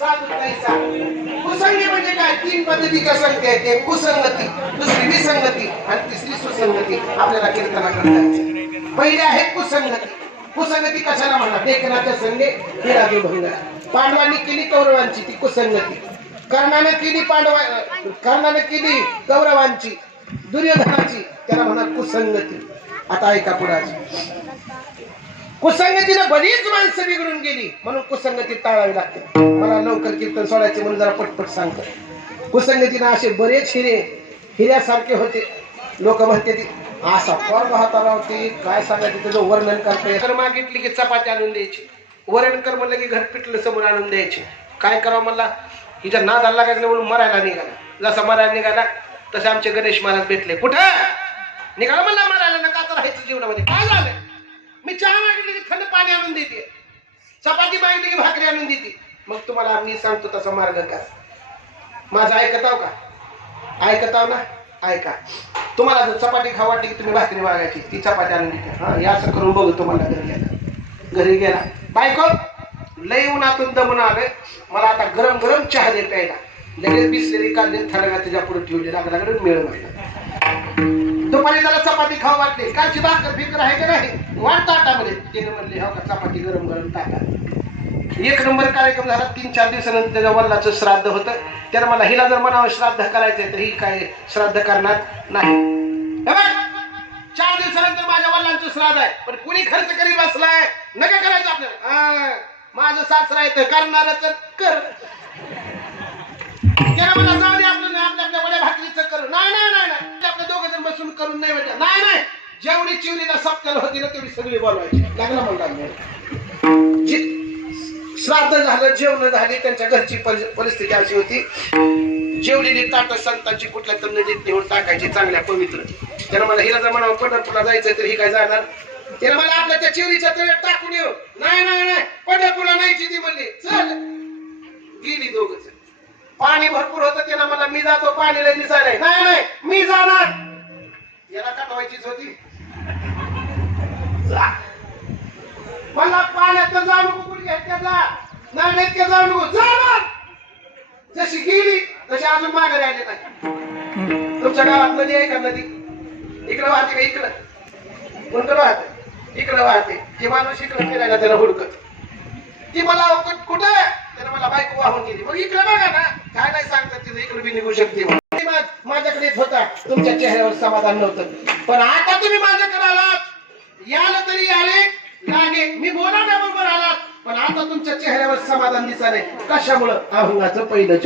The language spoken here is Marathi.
साधू तैसा. कुसंगी म्हणजे काय? तीन पद्धतीच्या संगती आहेत. एक कुसंगती, दुसरी विसंगती आणि तिसरी सुसंगती. आपल्याला कीर्तनाकडे जायचं. पहिली आहे कुसंगती. कुसंगती कशाला म्हणतात? लेखनाच्या संगे विराजू भंगला. पांडवांनी केली कौरवांची ती कुसंगती. कर्णाने केली कौरवांची, दुर्योधनाची, त्याला म्हणा कुसंगती. आता ऐका पुढे. कुसंगतीने बरीच माणसं बिघडून गेली म्हणून कुसंगती टाळावी लागते. मला लवकर कीर्तन सोडायचे म्हणून जरा पटपट सांगतो. कुसंगतीने असे बरेच हिऱ्यासारखे होते. लोक म्हणते ती असा पर्व हाताला होती, काय सांगायचं त्याचं वर्णन करता. तर मागितली की चपाती आणून द्यायची, वरण कर म्हणलं की घर पिठलं समोर आणून द्यायचे. काय करावं म्हणला, हिच्या नादाला लागायचं म्हणून मरायला निघाला. जसा मरायला निघाला तसे आमचे गणेश महाराज भेटले. कुठं निघाला म्हणला मरायला, नका तर राहायचं जीवनामध्ये. काय झालं? मी चहा मागितली की थंड पाणी आणून देते, चपाती मागितली की भाकरी आणून देते. मग तुम्हाला मी सांगतो तसा मार्ग का. माझं ऐकताव का? ऐकताव ना? ऐका. तुम्हाला जर चपाती खाऊ वाटली की तुम्ही भाकरी मागायची, ती चपाती आणून देते. हा, हे असं करून बघू. तुम्हाला घरी गेला बायको लई उन्हातून दमून आलोय, मला आता गरम गरम चहा दे प्यायला. लगेच बिसलेली कांदे थडगा त्याच्या पुढे ठेवली, लागला मिळ दुपारी त्याला चपाती खाऊ वाटली, कालची भाकर फिकर आहे का नाही, वाट ताटामध्ये. त्याने म्हणले हो का, चपाती गरम गरम टाका. एक नंबर कार्यक्रम झाला. 3-4 दिवसानंतर त्याच्या वडिलाचं श्राद्ध होतं. त्यानं मला हिला जर म्हणावं श्राद्ध करायचंय तर ही काय श्राद्ध करणार नाही. 4 दिवसानंतर माझ्या वडिलांचं श्राद्ध आहे, पण कुणी खर्च करीत बसलाय, नका करायचं आपल्याला. माझं सासरा आहे तर करणारच कर. त्याला मला जाऊ दे, आपलं आपल्या वड्या भाकरीचं करू. नाही नाही नाही नाही, आपल्या दोघं जण बसून करून नाही वाटत. नाही नाही, जेवढी चिवडीला सप्त्याला होती ना तेवढी सगळी बोलवायची. लागला म्हणला श्राद्ध झालं, जेवण झाली. त्यांच्या घरची परिस्थिती अशी होती, जेवलेली ताट संतांची कुठल्या तर नदीत नेऊन टाकायची, चांगल्या पवित्र. त्यानं मला हिला जर म्हणावं पंढरपूरला जायचंय तर ही काय जाणार. त्यानं मला आपल्या त्या चिवडीच्या तळ्यात टाकून येऊ. नाही नाही नाही, पंढरपूरला नाहीची ती म्हणली. चल गेली दोघच. पाणी भरपूर होतं. त्यानं मला मी जातो पाणीला दिसायला. नाही नाही, मी जाणार. याला कटवायचीच होती. मला पाण्यात जाऊ नको, कुठे घ्यायच्या जा. नाही नाही, ते जाऊ नको. जाणार. जशी गेली तशी अजून मागे राहिले नाही. तुमच्या गावात नदी आहे का? नदी इकडं वाहते का? इकडं कोणतं वाहते? इकडं वाहते. ती माणूस इकडं फिरायला त्याला हुडकत. ती मला कुठे, त्याला मला बायको वाहून गेली. मग इकडे बघा ना, काय नाही सांगतात तिथं इकडे बी निघू शकते. माझ्याकडेच होता, तुमच्या चेहऱ्यावर समाधान नव्हतं. पण आता तुम्ही माझ्याकडे आलात, याला तरी आले लागे, मी बोलाण्याबरोबर आलात, पण आता तुमच्या चेहऱ्यावर समाधान दिसत नाही. कशामुळं? अभंगाचं पहिलं